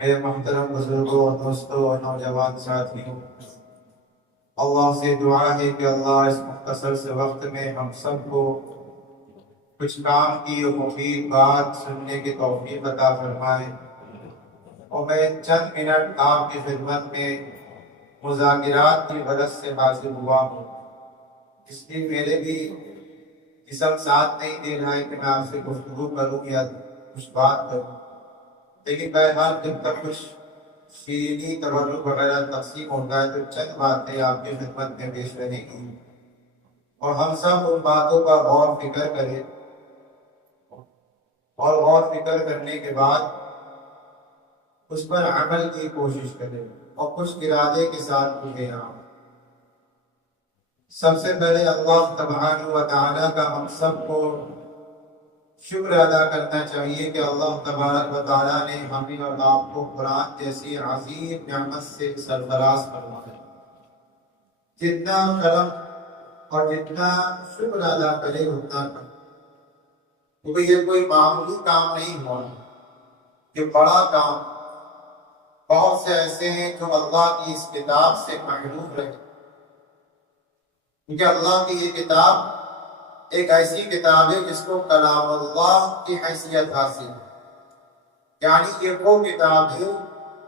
میرے محترم بزرگوں اور دوستوں اور نوجوان ساتھیوں، اللہ سے دعا ہے کہ اللہ اس مختصر سے وقت میں ہم سب کو کچھ کام کی اور مفید بات سننے کی توفیق عطا فرمائے۔ اور میں چند منٹ آپ کی خدمت میں مذاکرات کی غرض سے حاضر ہوا ہوں، اس لیے میرے بھی جسم ساتھ نہیں دے رہا ہے کہ میں آپ سے گفتگو کروں یا کچھ بات کروں، لیکن بہرحال جب تک کچھ شیرینی تبرک وغیرہ تقسیم ہوتا ہے تو چند باتیں آپ کی خدمت میں پیش رہے گی اور ہم سب ان باتوں پر غور فکر کریں اور غور فکر کرنے کے بعد اس پر عمل کی کوشش کریں اور کچھ ارادے کے ساتھ پوچھیں۔ سب سے پہلے اللہ تبارک و تعالیٰ کا ہم سب کو شکر ادا کرنا چاہیے کہ اللہ تبارک و تعالیٰ نے ہمیں اور آپ کو قرآن جیسی عظیم نعمت سے سرفراز فرمایا۔ جتنا کرم اور جتنا شکر ادا کرے اتنا کم، کیونکہ یہ کوئی معمولی کام نہیں ہوا، یہ بڑا کام۔ بہت سے ایسے ہیں جو اللہ کی اس کتاب سے محروم رہے، کیونکہ اللہ کی یہ کتاب ایک ایسی کتاب ہے جس کو کلام اللہ کی حیثیت حاصل ہے، یعنی یہ وہ کتاب ہے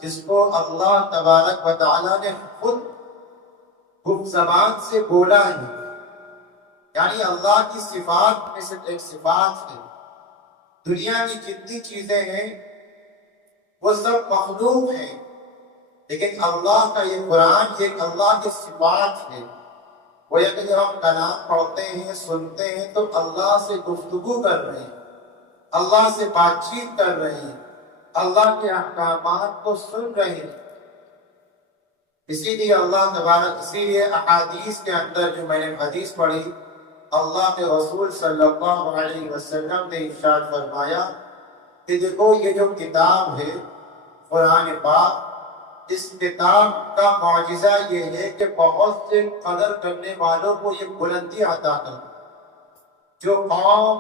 جس کو اللہ تبارک و تعالیٰ نے خود زبان سے بولا ہے، یعنی اللہ کی صفات میں سے ایک صفات ہے۔ دنیا کی جتنی چیزیں ہیں وہ سب مخلوق ہیں، لیکن اللہ کا یہ قرآن ایک اللہ کی صفات ہے۔ وہ یہ کہ جب ہم کلام پڑھتے ہیں سنتے ہیں تو اللہ سے گفتگو کر رہے ہیں، اللہ سے بات چیت کر رہے ہیں، اللہ کے احکامات کو سن رہے ہیں۔ اسی لیے اللہ تبارک، اسی لیے احادیث کے اندر جو میں نے حدیث پڑھی، اللہ کے رسول صلی اللہ علیہ وسلم نے ارشاد فرمایا کہ دیکھو یہ جو کتاب ہے قرآن پاک، اس کتاب کا معجزہ یہ ہے کہ بہت سے قدر کرنے والوں کو یہ بلندی عطا کرتا ہے۔ جو قوم،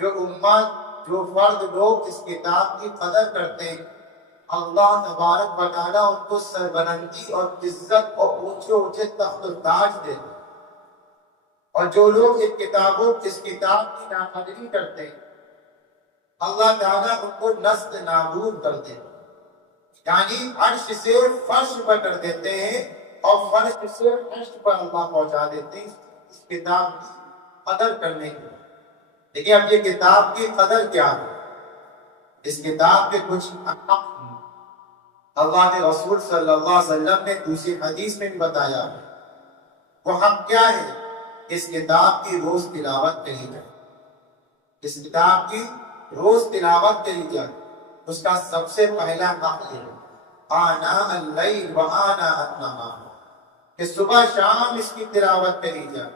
جو امت، جو فرد لوگ اس کتاب کی قدر کرتے ہیں، اللہ تبارک و تعالیٰ ان کو سربلندی اور عزت اور اونچے اونچے تخت و تاج دیتے ہیں۔ اور جو لوگ اس کتاب کی نافرمانی کرتے ہیں، اللہ تعالیٰ ان کو نست نابود کر دیتے ہیں، یعنی عرش سے فرش پر کر دیتے ہیں اور فرش سے عرش پر اللہ پہنچا دیتے ہیں اس کتاب کی قدر کرنے کے لیے۔ لیکن اب یہ کتاب کی قدر کیا ہے؟ اس کتاب کے کچھ حق اللہ کے رسول صلی اللہ علیہ وسلم نے دوسری حدیث میں بھی بتایا۔ وہ حق کیا ہے؟ اس کتاب کی روز تلاوت کری جائے، اس کتاب کی روز تلاوت کری جائے۔ اس کا سب سے پہلا حق ہے آناء اللیل و آناء النہار، کہ صبح شام اس کی تلاوت کری جائے۔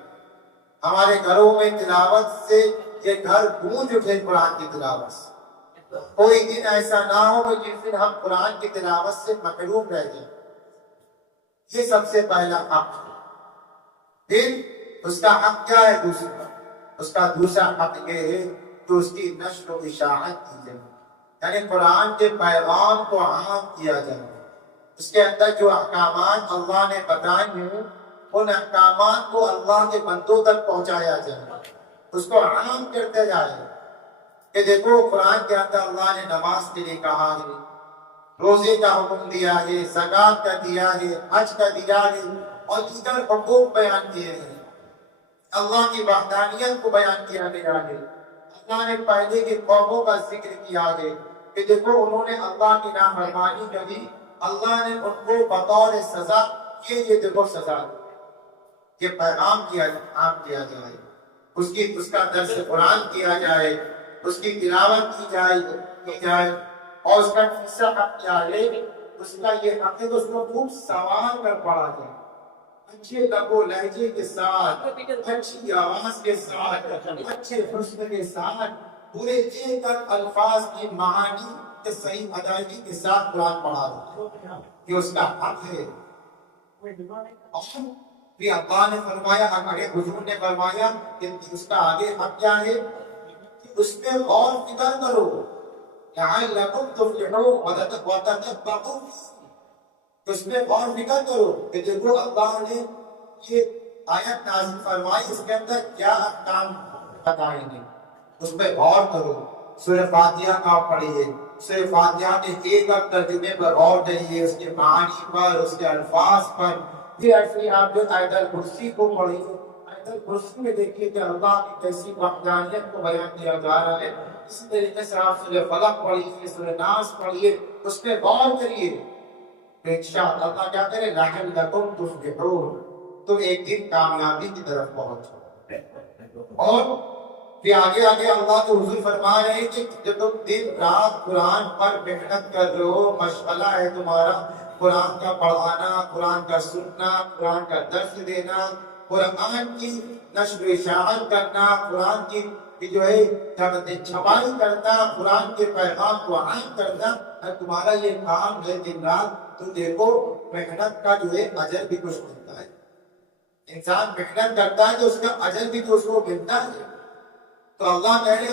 ہمارے گھروں میں تلاوت سے یہ گھر گونج اٹھے، قرآن کی تلاوت سے۔ کوئی دن ایسا نہ ہو کہ جس دن ہم قرآن کی تلاوت سے محروم رہ جائیں۔ یہ سب سے پہلا حق ہے۔ پھر اس کا حق کیا ہے؟ اس کا دوسرا حق یہ ہے کہ اس کی نشر و اشاعت کی جائے، یعنی قرآن کے پیغام کو عام کیا جائے۔ اس کے اندر جو احکامات اللہ نے بتائے ہیں ان احکامات کو اللہ کے بندوں تک پہنچایا جائے، اس کو عام کرتے جائے کہ دیکھو قرآن کے اندر اللہ نے نماز کے لیے کہا ہے، روزے کا حکم دیا ہے، زکوٰۃ کا دیا ہے، حج کا دیا ہے اور دیگر حقوق بیان کیے ہیں۔ اللہ کی وحدانیت کو بیان کیا گیا ہے۔ اللہ نے پہلے کی قوموں کا ذکر کیا ہے کہ دیکھو انہوں نے اللہ کی نافرمانی کری، اللہ نے ان کو بطور سزا یہ دیکھو سزا، یہ پیغام عام کیا جائے، اس کا درس قرآن کیا جائے، اس کی تلاوت کی جائے اور اس کا تیسرا حق کیا ہے؟ اس کا یہ حق ہے کہ اس کو خوب سوار کر پڑھا جائے، اچھے لب و لہجے کے ساتھ، اچھی آواز کے ساتھ، اچھے حسن کے ساتھ، پورے ایک الفاظ کی معانی کے صحیح ادائیگی کے ساتھ قرآن پڑھا جائے، یہ اس کا حق ہے۔ اور بھی اللہ نے فرمایا، ہمارے حضور نے فرمایا کہ اس کا آگے حق کیا ہے؟ کہ اس میں غور فکر کرو، لعلکم تفلحون وتتفقهوا اس میں غور فکر کرو کہ دیکھو اللہ نے یہ آیت نازل فرمائی، اس کے اندر کیا احکام بتائے گے، اس پہ غور کرو۔ سورہ فاتحہ کا پڑھیے، سورہ فاتحہ کے ایک ایک ترجمے پر غور کریے، اس کے معنی پر، اس کے الفاظ پر۔ پھر ایسے آپ جو آیت الکرسی کو پڑھیے، آیت الکرسی میں دیکھیے کہ اللہ کی کیسی وحدانیت کو بیان کیا جا رہا ہے۔ اسی طریقے سے آپ سورہ فلق پڑھیے، سورہ ناس پڑھیے، اس پہ غور کریے، تو انشاءاللہ اللہ کیا کرے، لعلکم تفلحون، تو ایک دن کامیابی کی طرف پہنچو۔ اور پھر آگے اللہ کے حضور فرما رہے ہیں کہ جب تم دن رات قرآن پر محنت کر رہے ہو، مشغلہ ہے تمہارا قرآن کا پڑھانا، قرآن کا سننا، قرآن کا درس دینا، قرآن کی نشر و اشاعت کرنا، قرآن کی جو ہے چھپائی کرنا، قرآن کے پیغام کو عام کرنا، اگر تمہارا یہ کام ہے دن رات، تو دیکھو محنت کا جو ہے اجر بھی کچھ ملتا ہے۔ انسان محنت کرتا ہے تو اس کا اجر بھی تو اس کو ملتا ہے۔ تو اللہ کہہ رہے،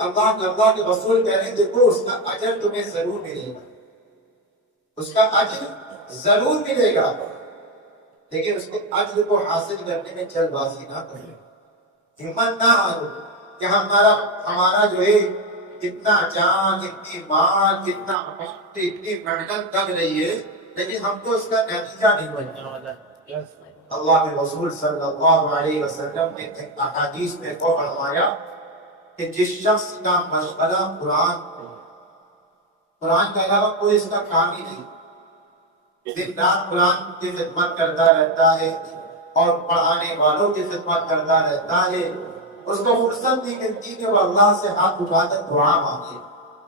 اللہ کے رسول کہہ رہے، دیکھو اس کا اجر تمہیں ضرور ملے گا، اس کا اجر ضرور ملے گا، لیکن اس کے اجر کو حاصل کرنے میں جلد بازی نہ کرو، ہمت نہ ہارو کہ ہمارا جو ہے کتنا جان، اتنی مال، کتنا وقت، اتنی محنت لگ رہی ہے، لیکن ہم کو اس کا نتیجہ نہیں ملتا۔ اللہ کے رسول صلی اللہ علیہ وسلم نے احادیث میں کو فرمایا کہ جس شخص کا مشغلہ قرآن کے علاوہ کوئی اس کا کام ہی نہیں، دن رات قرآن کی خدمت کرتا رہتا ہے اور پڑھانے والوں کی خدمت کرتا رہتا ہے، اس کو فرصت نہیں ملتی کہ وہ اللہ سے ہاتھ اٹھا کر دعا مانگے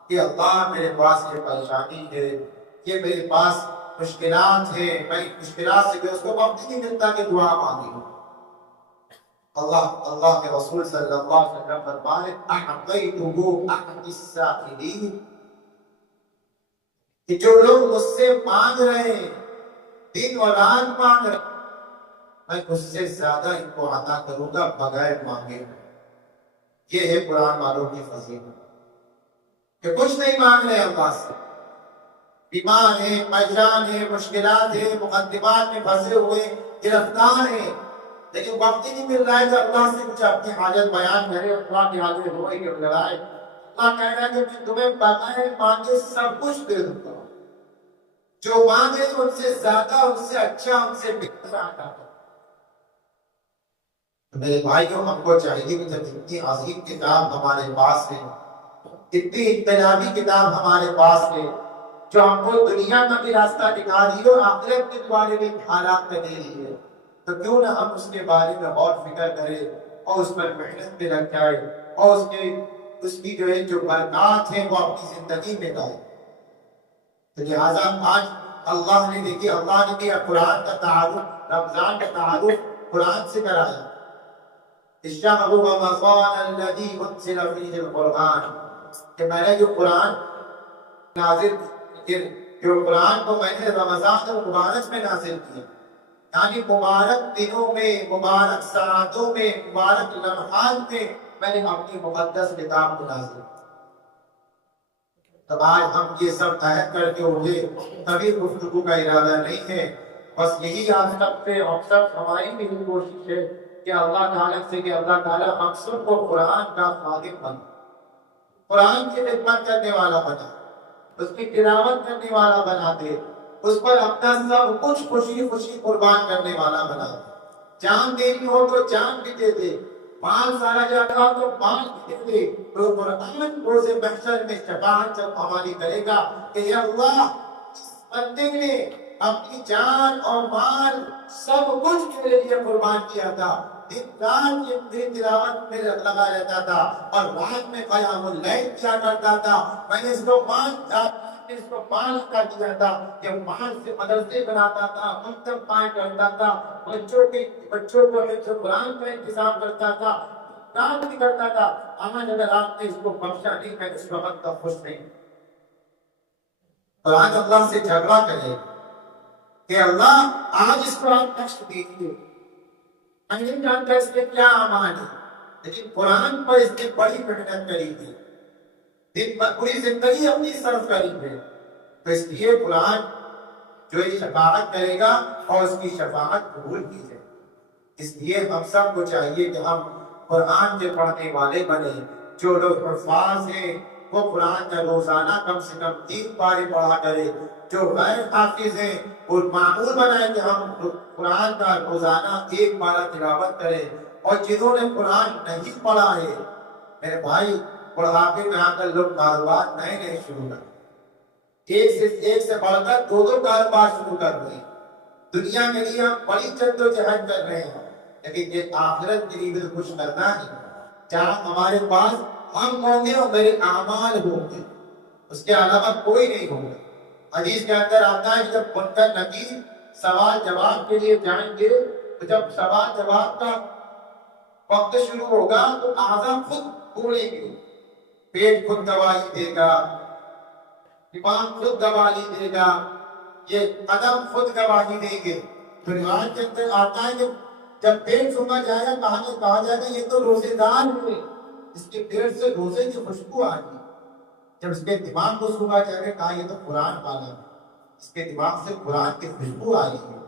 کہ اللہ میرے پاس یہ پریشانی ہے، یہ میرے پاس مشکلات ہیں، میں مشکلات سے اس کو وقت نہیں ملتا کہ دعا مانگے۔ اللہ کے رسول صلی اللہ علیہ وسلم فرمائے اعطیتہ احد السائلین، کہ جو لوگ مجھ سے مانگ رہے ہیں، دن اور رات مانگ رہے ہیں، میں اس سے زیادہ ان کو عطا کروں گا بغیر مانگے۔ یہ ہے قرآن والوں کی فضیلت کہ کچھ نہیں مانگ رہے اللہ سے، بیمار ہیں، پریشان ہیں، مشکلات ہیں، مقدمات میں پھنسے ہوئے، گرفتار ہیں، لیکن وقت ہی نہیں مل رہا ہے کہ اللہ سے کچھ اپنی حاجت بیان کرے، اللہ کی حاضر ہوئے کہ لڑائے۔ اللہ کہہ رہا ہے کہ میں تمہیں بغیر مانگے سب کچھ دے دوں گا، جو مانگے ان سے زیادہ، ان سے اچھا، ان سے بہتر عطا کروں۔ میرے بھائیوں، ہم کو چاہیے کہ جب اتنی عظیم کتاب ہمارے پاس ہے، اتنی انقلابی کتاب ہمارے پاس ہے، جو ہم کو دنیا کا بھی راستہ دکھا دی اور آخرت کے بارے میں حالات کر دے رہی ہے، تو کیوں نہ ہم اس کے بارے میں غور فکر کریں اور اس پر محنت پہ لگ جائے اور اس کی جو برکات ہیں وہ اپنی زندگی میں لائے۔ تو لہٰذا آج اللہ نے دیکھی، اللہ نے کیا قرآن کا تعارف، رمضان کا تعارف قرآن سے کرایا۔ الشہر رمضان الذی انزل فیہ القرآن، کہ میں نے جو قرآن نازل، جو قرآن کو میں نے رمضان المبارک میں نازل کیا، یعنی مبارک دنوں میں، مبارک ساعتوں میں، مبارک لمحات میں میں نے اپنی مقدس کتاب کو نازل کیا۔ تب آج ہم یہ سب تحت کر کے اٹھے، کبھی گفتگو کا ارادہ نہیں ہے، بس یہی آج تک پہ ہم سب، ہماری بھی کوشش ہے کہ اللہ تعالیٰ سے کہ اللہ تعالیٰ ہم سب کو قرآن کا خادم بنا، قرآن کی خدمت کرنے والا بنا، اس کی تلاوت کرنے والا بنا دے، اس پر اپنا سب کچھ خوشی خوشی قربان کرنے والا بنا دے۔ جان دینی ہو تو جان بھی دے دے، مال سارا جاتا تو مال بھی دے دے، تو قرآن روز محشر میں شفاعت جب ہماری کرے گا کہ یا اللہ، اس بندے نے اپنی جان اور مال سب کچھ میرے لیے قربان کیا تھا، دن رات یہ میری تلاوت میں لگا رہتا تھا اور رات میں قیام اللیل کیا کرتا تھا، میں نے اس کو مان کر دیا تھا کہ مان سے مدرسے بناتا تھا، مکتب قائم کرتا تھا، بچوں کو حفظ قرآن کا انتظام کرتا تھا، رات بھی کرتا تھا۔ آج اگر آپ نے اس کو بخشا نہیں، میں اس وقت تک خوش نہیں۔ اور آج اللہ سے جھگڑا کرے کہ اللہ آج اس کو آپ بخش دیجیے، میں نہیں جانتا اس کے کیا اعمال ہے، لیکن قرآن پر اس نے بڑی محنت کری تھی، پوری زندگی اپنی صرف کریں گے. تو اس لیے قرآن جو یہ شفاعت کرے گا اور اس کی شفاعت قبول کی جائے. اس لیے ہم سب کو چاہیے کہ ہم قرآن کے پڑھنے والے بنے. جو لوگ حفاظ ہیں وہ قرآن کا روزانہ کم سے کم 3 پارے پڑھا کرے. جو غیر حافظ ہیں وہ معمول بنائے کہ ہم قرآن کا روزانہ 1 پارہ تلاوت کریں. اور جنہوں نے قرآن نہیں پڑھا ہے میرے بھائی بڑھاپے میں آ کر لوگ کاروبار نئے نئے شروع کر ایک سے بڑھ کر 2 کاروبار شروع کر رہے ہیں. دنیا کے لیے ہم بڑی جدوجہد کر رہے ہیں لیکن یہ آخرت کے لیے بھی کچھ کرنا ہے. جہاں ہمارے پاس ہم ہوں گے اور میرے اعمال ہوں گے، اس کے علاوہ کوئی نہیں ہوگا. حدیث کے اندر آتا ہے کہ جب منکر نکیر سوال جواب کے لیے جائیں گے تو جب سوال جواب کا وقت شروع ہوگا تو اعضاء خود بولیں گے. پیٹ خود گواہی دے گا، دماغ خود گواہی دے گا، یہ قدم خود گواہی دیں گے. تو روایت کے اندر آتا ہے کہ جب پیٹ سنا جائے گا کہا جائے گا یہ تو روزے دار ہوئے، اس کے پیٹ سے روزے کی خوشبو آ گئی. جب اس کے دماغ کو سنا جائے گا کہا یہ تو قرآن والا ہے، اس کے دماغ سے قرآن کی خوشبو آ رہی ہے.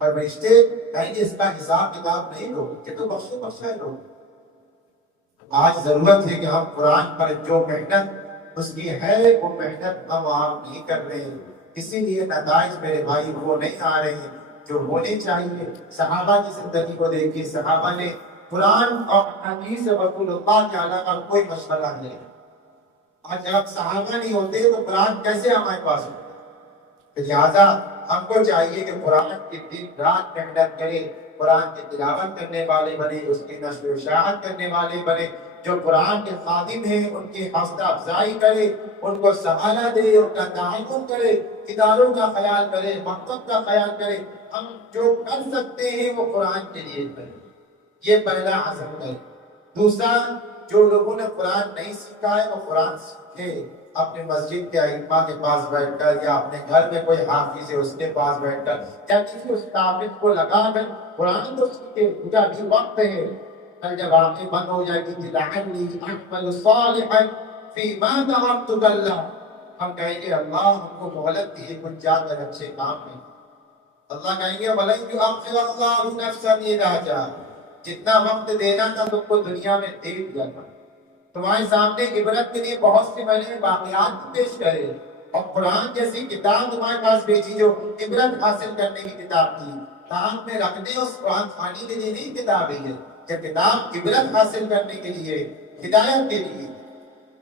اور فرشتے کہیں گے اس کا حساب کتاب نہیں لو، یہ تو بخشے لو. آج ضرورت ہے کہ ہم قرآن پر جو محنت اس کی ہے وہ محنت ہم آپ نہیں کر رہے ہیں. اسی لیے نتائج میرے بھائی وہ نہیں آ رہے ہیں جو ہونے چاہیے. صحابہ کی زندگی کو دیکھیے، صحابہ نے قرآن اور حدیث رسول اللہ کے علاوہ کوئی مشورہ نہیں. آج جب صحابہ نہیں ہوتے تو قرآن کیسے ہمارے پاس ہوتا؟ لہٰذا ہم کو چاہیے کہ قرآن کی دن رات محنت کرے، قرآن کی تلاوت کرنے والے بنے، اس کی نشر و اشاعت کرنے والے بنے. جو قرآن کے خادم ہیں ان کی حوصلہ افزائی کرے، ان کو سہارا دے، ان کا تعاون کرے، اداروں کا خیال کرے، مکتب کا خیال کرے. ہم جو کر سکتے ہیں وہ قرآن کے لیے کریں، یہ پہلا عزم کرے. دوسرا، جو لوگوں نے قرآن نہیں سیکھا ہے وہ قرآن سیکھے. اپنے مسجد کے ائمہ کے پاس بیٹھ کر یا اپنے گھر میں کوئی حافظ ہے اس کے پاس بیٹھ کر یا کسی استاد کو لگا کر قرآن کو سیکھے. پورا بھی وقت ہے. کل جب آنکھیں بند ہو جائے گی کہ لعلی اعمل صالحا فیما ترکت اللہ، ہم کہیں گے اللہ ہم کو مہلت دیے کچھ جا کر اچھے کام میں. اللہ کہیں گے وَلَن يُؤَخِّرَ اللَّهُ نَفْسًا إِذَا جَاءَ، جتنا وقت دینا تھا تم کو دنیا میں دے دیا تھا. تمہارے سامنے عبرت کے لیے بہت سے میں نے واقعات پیش کرے اور قرآن جیسی کتاب تمہارے پاس بھیجی جو عبرت حاصل کرنے کی کتاب تھی. کام میں رکھنے اس قرآن خوانی کے لیے نہیں کتاب ہے، یہ کتاب عبرت حاصل کرنے کے لیے، ہدایت کے لیے.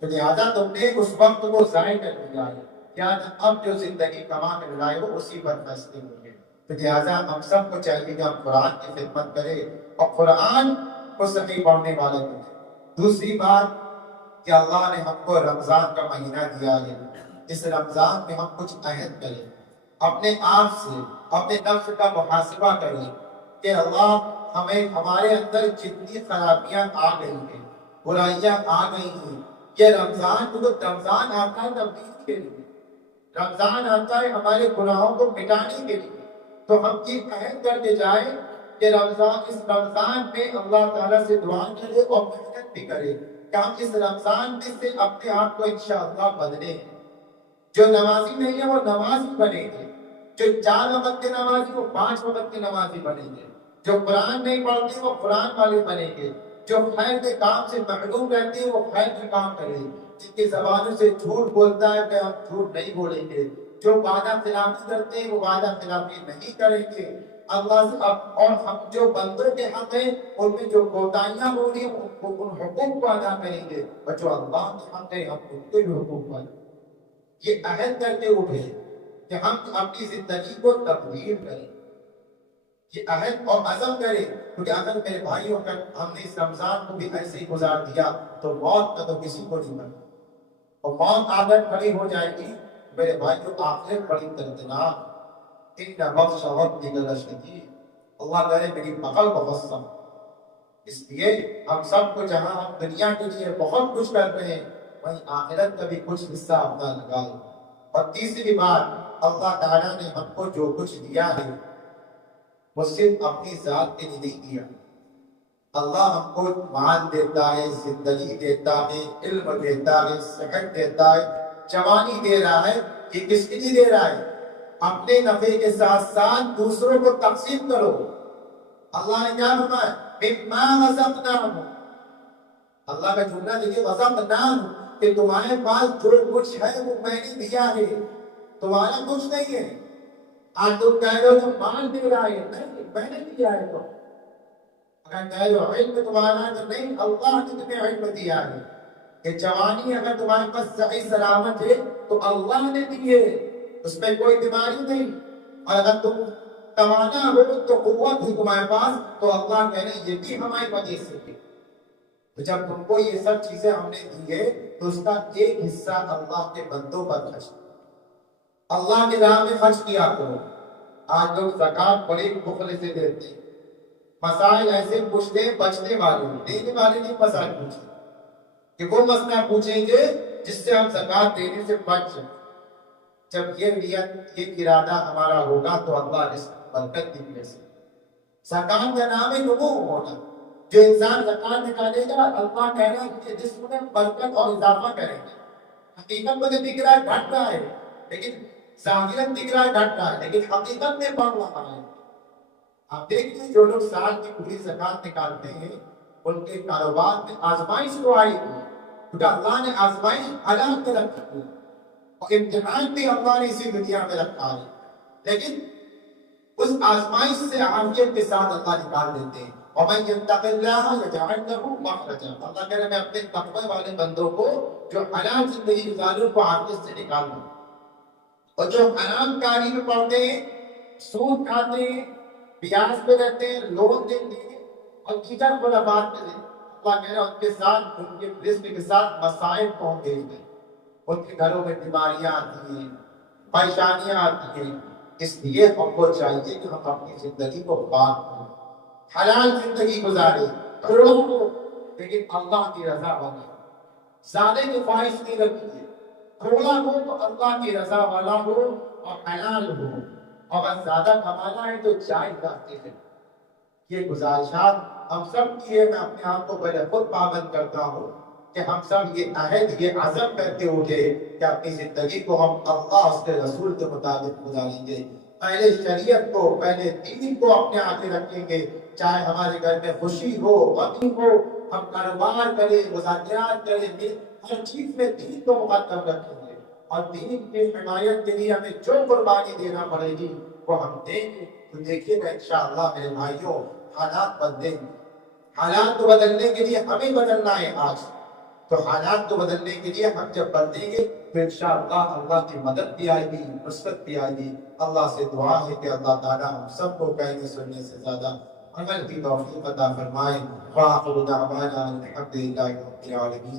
تو لہٰذا تم نے اس وقت کو ضائع کر دیا ہے. کیا اب جو زندگی کما کر لائے ہو اسی پر فیصلے ہوں گے. تو لہٰذا ہم سب کو چاہیے کہ ہم قرآن کی خدمت کریں اور قرآن کو صحیح پڑھنے والے بنیں. دوسری بات کہ اللہ نے ہم کو رمضان کا مہینہ دیا ہے، اس رمضان میں ہم کچھ عہد کریں، اپنے آپ سے اپنے نفس کا محاسبہ کریں کہ اللہ ہمیں ہمارے اندر جتنی خرابیاں آ گئی ہیں، برائیاں آ گئی ہیں، یہ رمضان رمضان آتا ہے تبدیل کے لیے، رمضان آتا ہے ہمارے گناہوں کو مٹانے کے لیے. تو ہم یہ عہد کر کے جائیں کہ اس رمضان میں اللہ تعالیٰ سے دعا کرے اور محنت بھی کرے کہ ہم اس رمضان میں سے اپنے آپ کو انشاءاللہ بدلیں. جو نمازی نہیں ہے وہ نمازی بنیں گے، جو 4 وقت کے نمازی وہ 5 وقت کے نمازی بنیں گے، جو قرآن نہیں پڑھتے وہ قرآن والے بنیں گے، جو خیر کے کام سے محروم رہتے ہیں وہ خیر کے کام کریں گے، جن کی زبانوں سے جھوٹ بولتا ہے کہ ہم جھوٹ نہیں بولیں گے، جو وعدہ خلافی کرتے ہیں وہ وعدہ خلافی نہیں کریں گے. اللہ سے اور ہم جو بندوں کے حق ہیں ان میں جو کوتاہیاں ہو رہی ہیں ان حقوق کو ادا کریں گے، اور جو اللہ کے حق ہیں ہم ان کے بھی حقوق کو ادا کریں گے. یہ عہد کر کے اٹھے کہ ہم اپنی زندگی کو تبدیل کریں، یہ عہد اور عزم کریں. کیونکہ اگر میرے بھائیوں اگر ہم نے اس رمضان کو بھی ایسے ہی گزار دیا تو موت کا تو کسی کو نہیں بنا، اور موت آ کر کھڑی ہو جائے گی. میرے بھائیوں آخرت بڑی دردناک، ان بخش ربک لشدید، اللہ کرے میری پکڑ بہت سخت. اس لیے ہم سب کو جہاں ہم دنیا کے لیے بہت کچھ کر رہے ہیں وہیں آخرت کا بھی کچھ حصہ اپنا لگا لیں. اور تیسری بات، اللہ تعالیٰ نے ہم کو جو کچھ دیا ہے وہ صرف اپنی ذات کے لیے نہیں دیا. اللہ ہم کو مال دیتا ہے، زندگی دیتا ہے، علم دیتا ہے، صحت دیتا ہے، جوانی دے رہا ہے، یہ کس کے لیے دے رہا ہے؟ اپنے نفع کے ساتھ ساتھ دوسروں کو تقسیم کرو۔ اللہ نے کیا فرمایا؟ مما رزقناہم، اللہ کا جملہ دیکھیے، رزقناہم، کہ تمہارے پاس جو کچھ ہے وہ میں نے دیا ہے، تمہارا کچھ نہیں ہے۔ آج تم کہہ رہے ہو تو مال دے رہا ہے، نہیں میں نے دیا ہے۔ تو اگر کہہ رہے ہو علم تمہارا ہے تو نہیں، اللہ نے تمہیں علم دیا ہے۔ کہ جوانی اگر تمہارے پاس صحیح سلامت ہے تو اللہ نے دی ہے، اس میں کوئی بیماری نہیں۔ اور اگر تم توانا ہو تو قوت بھی تمہارے پاس، تو اللہ کہہ رہے یہ بھی ہماری وجہ سے ہے۔ تو جب تم کو یہ سب چیزیں ہم نے دی ہے تو اس کا ایک حصہ اللہ کے بندوں پر خرچ کرو، اللہ کی راہ میں خرچ کیا کرو۔ آج لوگ زکوٰۃ بڑے بخل سے دیتے ہیں، مسائل ایسے پوچھتے ہیں بچنے والے، دینے والے نہیں مسائل پوچھتے، کہ وہ مسئلہ پوچھیں گے جس سے ہم زکوٰۃ دینے سے بچ جائیں۔ جب یہ نیت، یہ ارادہ ہمارا ہوگا تو اللہ رزق برکت دے سے۔ زکوٰۃ کا نام ہے نمو ہونا۔ جو انسان زکوٰۃ نکالے گا، اللہ کہہ رہا ہے کہ رزق میں برکت اور اضافہ کریں گے۔ حقیقت میں تو دکھ رہا ہے گھٹ رہا ہے، لیکن ظاہراً دکھ رہا ہے گھٹ رہا ہے، لیکن حقیقت میں بڑھ رہا ہے۔ آپ دیکھیں جو لوگ سال کی پوری زکوٰۃ نکالتے ہیں ان کے کاروبار میں آزمائش تو آئی ہے، کیونکہ اللہ نے آزمائش حلال میں رکھی ہے، اور امتحان بھی اللہ نے اسی دنیا میں رکھا ہے، لیکن اس آزمائش سے عافیت کے ساتھ اللہ نکال دیتے ہیں۔ وَمَن يَتَّقِ اللَّهَ يَجْعَلْ لَهُ مَخْرَجًا، اللہ کہہ رہے میں اپنے تقوی والے بندوں کو جو حلال زندگی گزاروں کو عافیت سے نکال دوں، اور جو حرام کاری میں پڑتے ہیں، سود کھاتے ہیں، بیاج پہ رہتے ہیں، لون دیتے ہیں اور کیچڑ خلافات میں دیتے ہیں، اللہ کہہ رہا ہے ان کے ساتھ، ان کے رزق کے ساتھ مسائل پہنچ گئے، ان کے گھروں میں بیماریاں آتی ہیں، پریشانیاں آتی ہیں۔ اس لیے ہم کو چاہیے کہ ہم اپنی زندگی کو پاک کریں، حلال زندگی گزارے، تھوڑا ہو لیکن اللہ کی رضا والا، زیادہ کی خواہش نہیں رکھیے، تھوڑا ہو تو اللہ کی رضا والا ہو اور حلال ہو، اور اگر زیادہ کمانا ہے تو جائز راستے سے۔ یہ گزارشات ہم سب کی ہے، میں اپنے آپ کو پہلے خود پابند کرتا ہوں کہ ہم سب یہ عہد، یہ عزم کر کے اٹھے کہ اپنی زندگی کو ہم اللہ اس کے رسول کے مطابق گزاریں گے، پہلے شریعت کو، پہلے دین کو اپنے آگے رکھیں گے، چاہے ہمارے گھر میں خوشی ہو، غمی ہو، ہم کاروبار کریں، مذاکرات کریں، ہر چیز میں دین کو مقدم رکھیں گے، اور دین کی حمایت کے لیے ہمیں جو قربانی دینا پڑے گی وہ ہم دیں گے۔ تو دیکھیے گا انشاءاللہ میرے بھائیوں، حالات بدلیں گے۔ حالات کو بدلنے کے لیے ہمیں بدلنا ہے آج، تو حالات کو بدلنے کے لیے ہم جب بدلیں گے تو انشاءاللہ اللہ کی مدد بھی آئے گی، نصرت بھی آئے گی۔ اللہ سے دعا ہے کہ اللہ تعالیٰ ہم سب کو کہنے سننے سے زیادہ عمل کی توفیق عطا فرمائے۔ وآخر دعوانا الحمدللہ رب العالمین۔